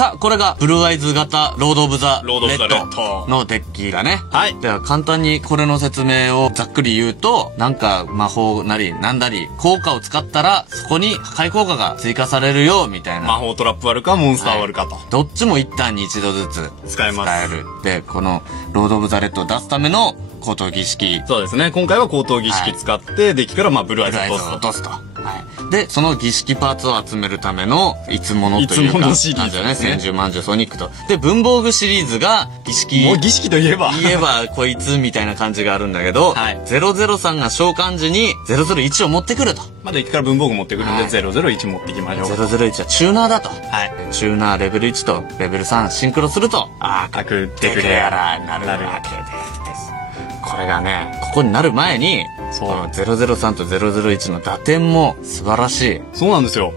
さあ、これがブルーアイズ型ロード・オブ・ザ・レロードオブザレッッドドのデッキがね。はい。では簡単にこれの説明をざっくり言うと、なんか魔法なりなんだり効果を使ったらそこに破壊効果が追加されるよみたいな。魔法トラップ割るかモンスター割るかと。どっちも一旦に一度ずつ使えます使える。で、このロード・オブ・ザ・レッドを出すための高等儀式。そうですね。今回は高等儀式使って、デッキからブルーアイズを落とすと。はい。で、その儀式パーツを集めるためのいつものというか、いつものシリーズなんだよね。千獣万獣ソニックと。で、文房具シリーズが儀式。もう儀式といえば。言えばこいつみたいな感じがあるんだけど、はい003が召喚時に001を持ってくると。デッキから文房具持ってくるんで、はい001持ってきましょう。 001はチューナーだと。はい。チューナーレベル1とレベル3シンクロすると、各デクレアラーになるわけです。これがね、ここになる前に、そうこの003と001の打点も素晴らしい。そうなんですよ。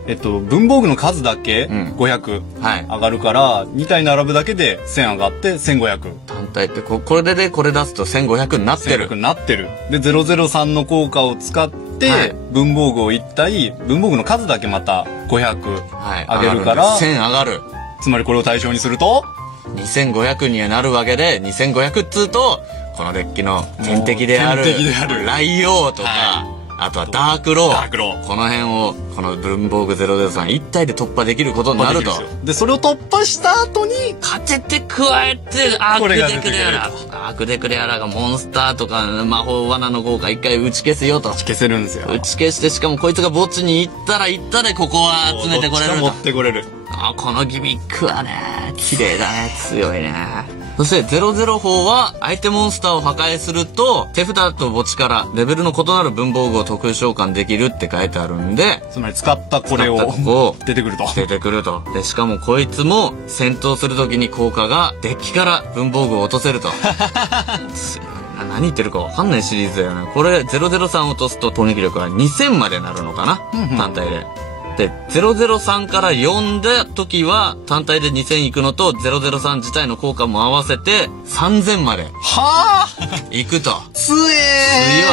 文房具の数だけん500はい。上がるから、2体並ぶだけで1000上がって1500。単体ってこれでこれ出すと1500になってる1500。になってる。で、003の効果を使って、はい文房具を1体、文房具の数だけまた500はい。上げるから、 1000上がる。つまりこれを対象にすると、2500にはなるわけで、2500っつうと、このデッキの天敵である、天敵であるライオウとか、あとはダークロー。ダークローこの辺を、この文房具003一体で突破できることになると。で、それを突破した後に、勝てて加えて、アークこれがデクレアラ。アークデクレアラがモンスターとか魔法罠の効果一回打ち消すよと。消せるんですよ。打ち消して、しかもこいつが墓地に行ったらここは集めてこれるとどっちか持。ってこれる。このギミックはね、綺麗だね、強いね。そして00法は相手モンスターを破壊すると手札と墓地からレベルの異なる文房具を特殊召喚できるって書いてあるんで、つまり使ったこれを使ったここを出てくると。出てくると。で、しかもこいつも戦闘するときに効果がデッキから文房具を落とせると。強いな。何言ってるかわかんないシリーズだよね。これ003落とすと攻撃力は2000までなるのかな、単体で。で、003から4で時は単体で2000いくのと003自体の効果も合わせて3000まではあいくと。強強え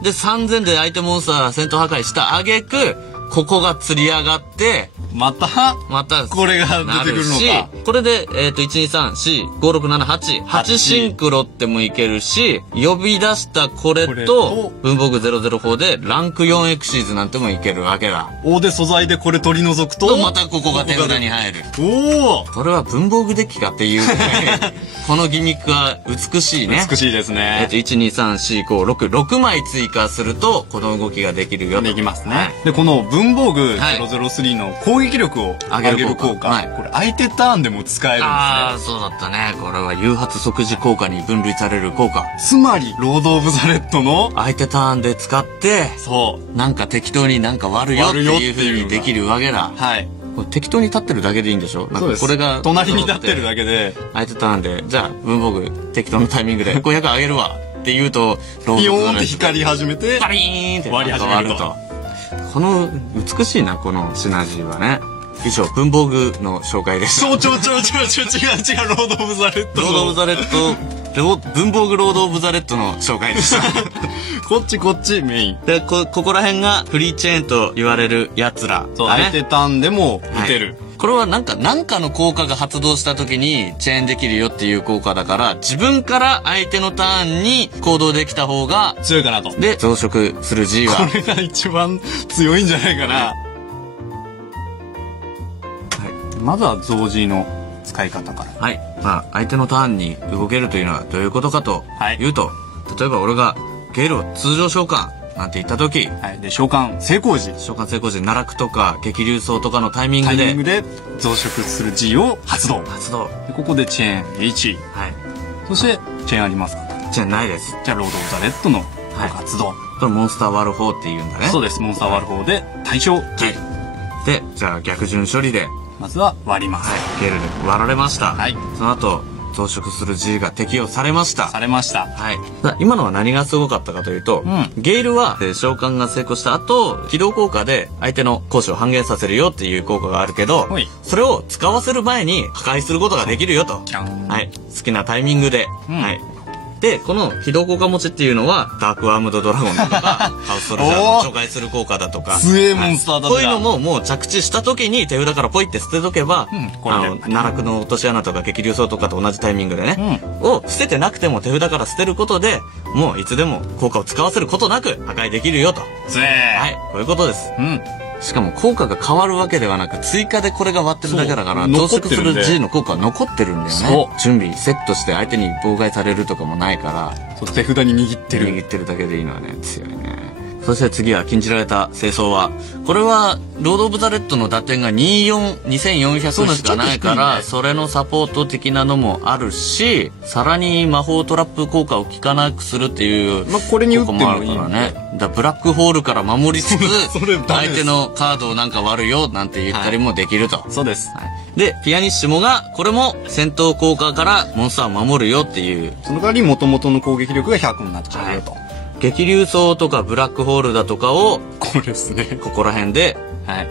い。で、3000で相手モンスター戦闘破壊した挙句、ここが釣り上がって、またこれが出てくるのか。これで、1,2,3,4,5,6,7,8。8シンクロってもいけるし、呼び出したこれこれとと、文房具004でランク4エクシーズなんてもいけるわけだ。大手素材でこれ取り除くと、またここが手札に入る。おおこれは文房具デッキかっていう。このギミックは美しいね。美しいですね。 1,2,3,4,5,6 枚追加すると、この動きができるよと。できますね。はいで、この文房具はい003の攻撃力を上げる効果。はいこれ相手ターンでも使えるんですね。ああ、そうだったね。これは誘発即時効果に分類される効果。つまり、ロード・オブ・ザ・レッドの、相手ターンで使って、そう。なんか適当になんか割るよっていう風にできるわけだ。はい。これ適当に立ってるだけでいいんでしょ？なんそうです。かこれが。隣に立ってるだけで、相手ターンで、じゃあ文房具適当なタイミングで500あげるわって言うと、ロピヨーンードって光り始めて、バリーンって割り始めると。この美しいな、このシナジーはね。以上、文房具の紹介でした。違う、ロード・オブ・ザ・レッドロード・オブ・ザ・レッド、文房具ロード・オブ・ザ・レッドの紹介でした。こっち、メイン。で、ここら辺がフリーチェーンと言われる奴ら。そう、だね相手ターンでも打てる。はいこれはなんかの効果が発動した時にチェーンできるよっていう効果だから、自分から相手のターンに行動できた方が、強いかなと。で、増殖する G は、これが一番強いんじゃないかな。はい。まずは増 G の使い方から。はい。まあ、相手のターンに動けるというのはどういうことかとはいいうと、例えば俺がゲールを通常召喚なんて言った時、はい。で、召喚成功時。召喚成功時、奈落とか激流層とかのタイミンタグでイミングで増殖する G を発動。発動。でここでチェーン H。はい。そして、チェーンありますか？じゃないです。じゃあ、ロード・オブ・ザ・レッドの発動。これモンスター割る方って言うんだね。そうです。モンスター割る方で対象 G。はい。で、じゃあ逆順処理で、まずは割ります。ゲールで割られました。はいその後、増殖する G が適用されました。されました。はい。今のは何がすごかったかというと、うんゲールは、召喚が成功した後、起動効果で相手の攻守を半減させるよっていう効果があるけどはい、それを使わせる前に破壊することができるよと。キャン。はい。好きなタイミングで。うんはい。っで、この非同効果持ちっていうのは、ダークアームドドラゴンだとか、ハウストロジャーの除外する効果だとか。強えモンスターだとか。こういうのももう着地した時に手札からポイって捨てとけば、奈落の落とし穴とか激流層とかと同じタイミングでね、を捨ててなくても手札から捨てることで、もういつでも効果を使わせることなく破壊できるよと。はい、こういうことです。しかも効果が変わるわけではなく、追加でこれが割ってるだけだから、増殖する G の効果は残ってるんだよね。準備、セットして相手に妨害されるとかもないから、手札に握ってるだけでいいのはね、強いね。そして次は禁じられた清掃は、これはロード・オブ・ザ・レッドの打点が2400しかないから、それのサポート的なのもあるし、さらに魔法トラップ効果を効かなくするっていうこれに打ってもあるからね。ブラックホールから守りつつ相手のカードをなんか割るよなんて言ったりもできると。そうです。でピアニッシモがこれも戦闘効果からモンスターを守るよっていう。その代わり元々の攻撃力が100になっちゃうよと。激流層とかブラックホールだとかをこれですね、ここら辺で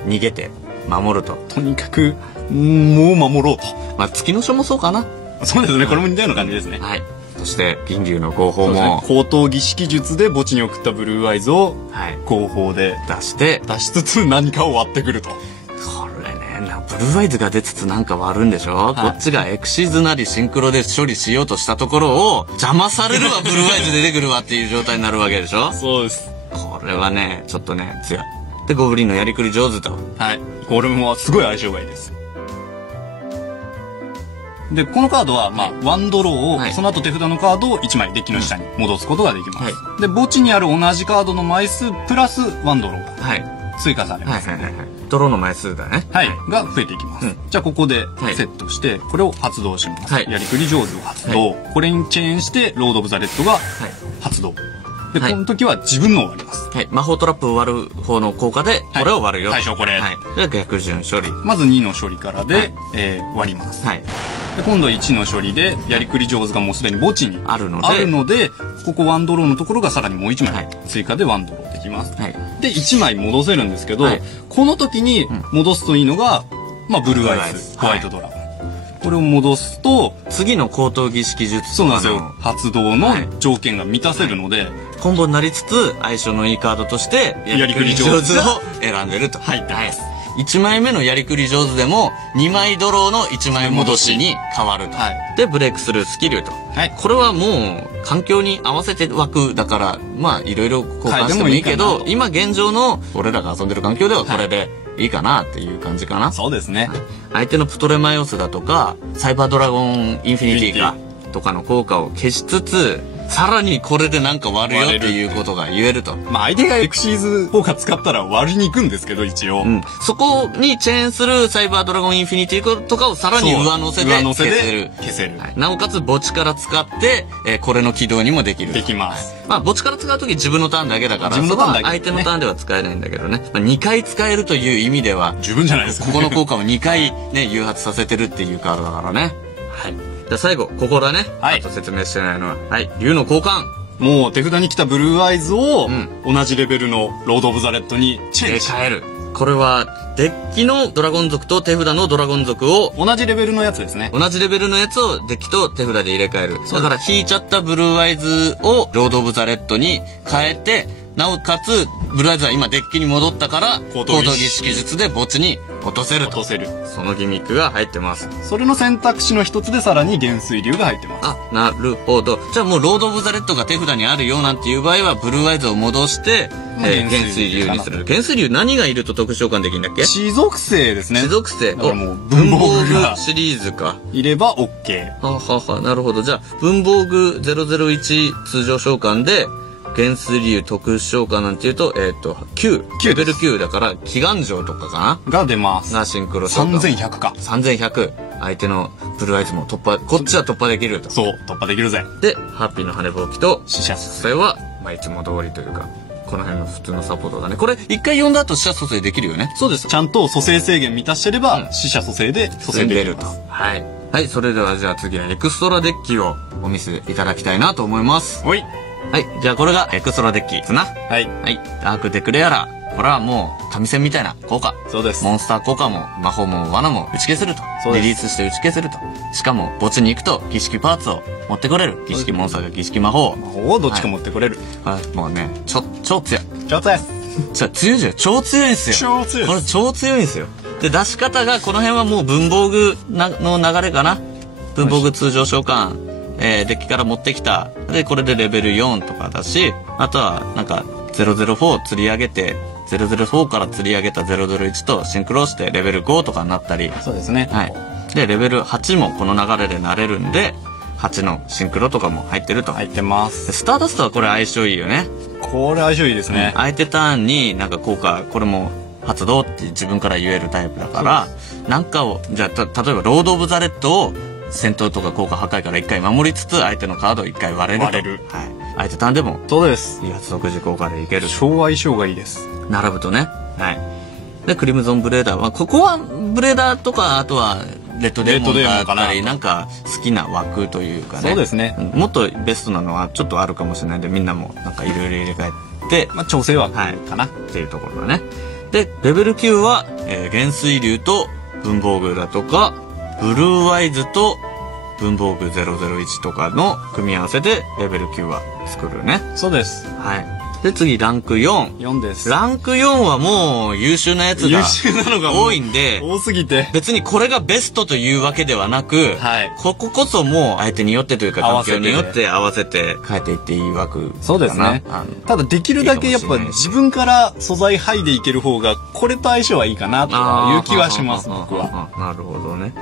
逃げて守ると。とにかくもう守ろうと。まあ月の書もそうかな。そうですね、これも似たような感じですね。はい。そして銀龍の合法も高等儀式術で墓地に送ったブルーアイズを合法で出しつつ何かを割ってくると。これね、ブルーアイズが出つつなんか割るんでしょ、こっちがエクシズなりシンクロで処理しようとしたところを邪魔されるわブルーアイズ出てくるわっていう状態になるわけでしょ。そうです。これはねちょっとね強い。でゴブリンのやりくり上手と。これもすごい相性がいいです。でこのカードは、ワンドローを、その後手札のカードを1枚デッキの下に戻すことができます。で墓地にある同じカードの枚数プラスワンドローが追加されます。ドローの枚数だね。が増えていきます。じゃあここでセットしてこれを発動します。やりくり上手を発動。これにチェーンしてロード・オブ・ザ・レッドが発動。でこの時は自分のを割ります。魔法トラップを割る方の効果でこれを割るよ。最初これ。じゃあ逆順処理。まず2の処理からで割ります。で今度は1の処理でやりくり上手がもうすでに墓地にあるのでここワンドローのところがさらにもう1枚追加でワンドローできます。で1枚戻せるんですけど、この時に戻すといいのが、ブルーアイズ、ホワイトドラゴン。これを戻すと次の高等儀式術そうなんですよ、発動の条件が満たせるので、コンボになりつつ相性のいいカードとしてやりくり上手を選んでると。1枚目のやりくり上手でも2枚ドローの1枚戻しに変わると。でブレイクするスキルと。これはもう環境に合わせて枠だからいろいろ交換してもいいけど、今現状の俺らが遊んでる環境ではこれでいいかなっていう感じかな。そうですね。相手のプトレマイオスだとかサイバードラゴンインフィニティかとかの効果を消しつつ、さらにこれでなんか割るよっていうことが言えると。相手がエクシーズ効果使ったら割りに行くんですけど一応、そこにチェーンするサイバードラゴンインフィニティとかをさらに上乗せで消せる。なおかつ墓地から使ってこれの起動にもできる。できます。墓地から使うとき自分のターンだけだから、相手のターンでは使えないんだけどね。2回使えるという意味では十分じゃないですか。ここの効果を2回ね誘発させてるっていうカードだからね。じゃあ最後ここだね。あと説明してないのは竜の交換。もう手札に来たブルーアイズを同じレベルのロード・オブ・ザ・レッドにチェンジ変える。これはデッキのドラゴン族と手札のドラゴン族を同じレベルのやつですね。同じレベルのやつをデッキと手札で入れ替える。だから引いちゃったブルーアイズをロード・オブ・ザ・レッドに変えて、なおかつブルーアイズは今デッキに戻ったから高等儀式術で墓地に落とせると。そのギミックが入ってます。それの選択肢の一つでさらに元帥竜が入ってます。なるほど。じゃあもうロード・オブ・ザ・レッドが手札にあるよなんていう場合はブルーアイズを戻して元帥竜にする。元帥竜何がいると特殊召喚できるんだっけ？地属性ですね。地属性。だからもう文房具がシリーズか。いれば OK。なるほど。じゃあ文房具001通常召喚で元帥竜特殊召喚なんていうと9レベル9だから祈願城とかかなが出ます。がシンクロ召喚3100か。3100。相手のブルーアイズも突破、こっちは突破できると。そう突破できるぜ。でハッピーの羽ぼうきと死者蘇生は、いつも通りというかこの辺の普通のサポートだね。これ一回読んだ後死者蘇生できるよね。そうです。ちゃんと蘇生制限満たしてれば、死者蘇生で蘇生できると。はい、それではじゃあ次はエクストラデッキをお見せいただきたいなと思います。じゃあこれがエクストラデッキですな。ダークデクレアラー、これはもう神戦みたいな効果。そうです。モンスター効果も魔法も罠も打ち消せると。リリースして打ち消せると。しかも墓地に行くと儀式パーツを持ってこれる。儀式モンスターが儀式魔法を。魔法をどっちか持ってこれる。はい、もうね、超強い。超強い。強いじゃん。超強いんすよ。超強い。これ超強いんですよ。で、出し方がこの辺はもう文房具の流れかな。文房具通常召喚。デッキから持ってきた。で、これでレベル4とかだし、あとは、なんか、004釣り上げて、004から釣り上げた001とシンクロしてレベル5とかになったり。そうですね。はい。で、レベル8もこの流れでなれるんで、8のシンクロとかも入ってると。入ってます。スターダストはこれ相性いいよね。これ相性いいですね。相手ターンになんか効果、これも発動って自分から言えるタイプだから、なんかを、じゃあ、例えばロード・オブ・ザ・レッドを、戦闘とか効果破壊から1回守りつつ相手のカードを1回割れる。割れる。はい。相手ターンでも。そうです。威圧即時効果でいける。超相性がいいです。並ぶとね。はい。で、クリムゾンブレーダーは、ここはブレーダーとか、あとはレッドデーモンだったり、なんか好きな枠というかね。そうですね。もっとベストなのはちょっとあるかもしれないんで、みんなもなんかいろいろ入れ替えて。まあ、調整枠かな、っていうところだね。で、レベル9は、元帥竜と文房具だとか、ブルーワイズと、文房具001とかの組み合わせでレベル9は作るね。そうです。はい。で、次、ランク4。4です。ランク4はもう優秀なやつが多いんで、多すぎて。別にこれがベストというわけではなく、はい、こここそもう相手によってというか環境によって合わせて変えていっていい枠かな。そうですね。ただできるだけやっぱ自分から素材剥いでいける方がこれと相性はいいかなという気はします、僕は。なるほどね。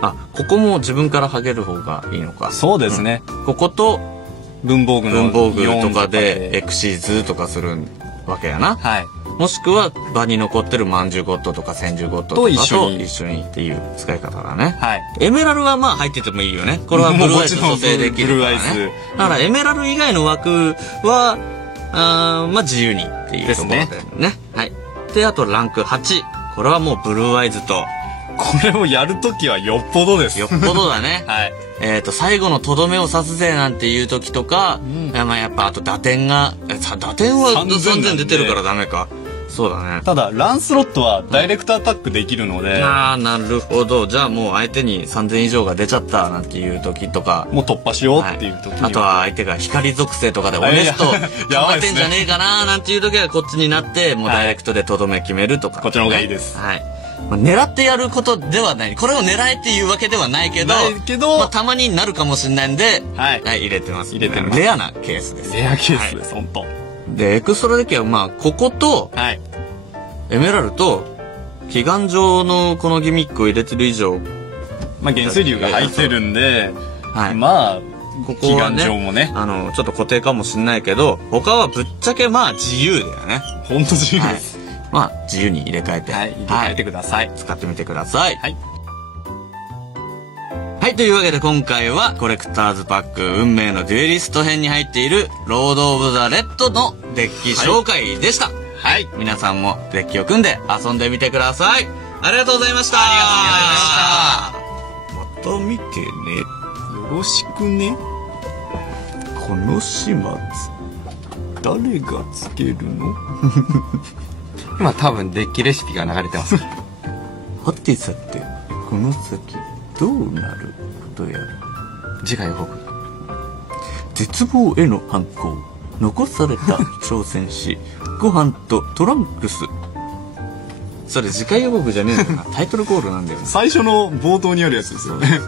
あ、ここも自分から剥げる方がいいのか。そうですね。ここと文房具とかでエクシーズとかするわけやな。はい。もしくは場に残ってるまんじゅうゴッドとか千住ゴッドとかと一緒にっていう使い方だね。はい。エメラルはまあ入っててもいいよね。これはブルーアイズ蘇生できるからね。だからエメラル以外の枠はまあ自由にっていうところでね。はい。で、あとランク8。これはもうブルーアイズとこれをやるときはよっぽどです。よっぽどだね。はい。最後のとどめを刺すぜなんていう時とか、まあやっぱあと打点は3000出てるからダメか。そうだね。ただ、ランスロットはダイレクトアタックできるので。ああ、なるほど。じゃあもう相手に3000以上が出ちゃったなんていう時とか。もう突破しようっていう時には。あとは相手が光属性とかでオネスト頑張ってんじゃねえかななんていう時はこっちになって、もうダイレクトでとどめ決めるとか。こっちの方がいいです。はい。狙ってやることではない。これを狙えっていうわけではないけど、まあ、たまになるかもしれないんで、はい、入れてます。入れてます。レアなケースです。レアケースです、本当。で、エクストラデッキは、まあ、ここと、はい、エメラルと、祈願状のこのギミックを入れてる以上、まあ、元帥竜が入ってるんで、はい、まあ、ここはね、ちょっと固定かもしれないけど、他はぶっちゃけまあ自由だよね。本当自由です。まあ、自由に入れ替えて。はい、入れ替えてください。使ってみてください。はい。はい、というわけで今回は、コレクターズパック、運命のデュエリスト編に入っている、ロード・オブ・ザ・レッドのデッキ紹介でした。はい。皆さんもデッキを組んで遊んでみてください。ありがとうございました。ありがとうございました。また見てね。よろしくね。この始末、誰がつけるの今多分デッキレシピが流れてます。はてさて、この先どうなることやら。次回予告。絶望への反抗。残された挑戦士。ご飯とトランクス。それ次回予告じゃねえんだよな。タイトルコールなんだよな。最初の冒頭にあるやつですよね。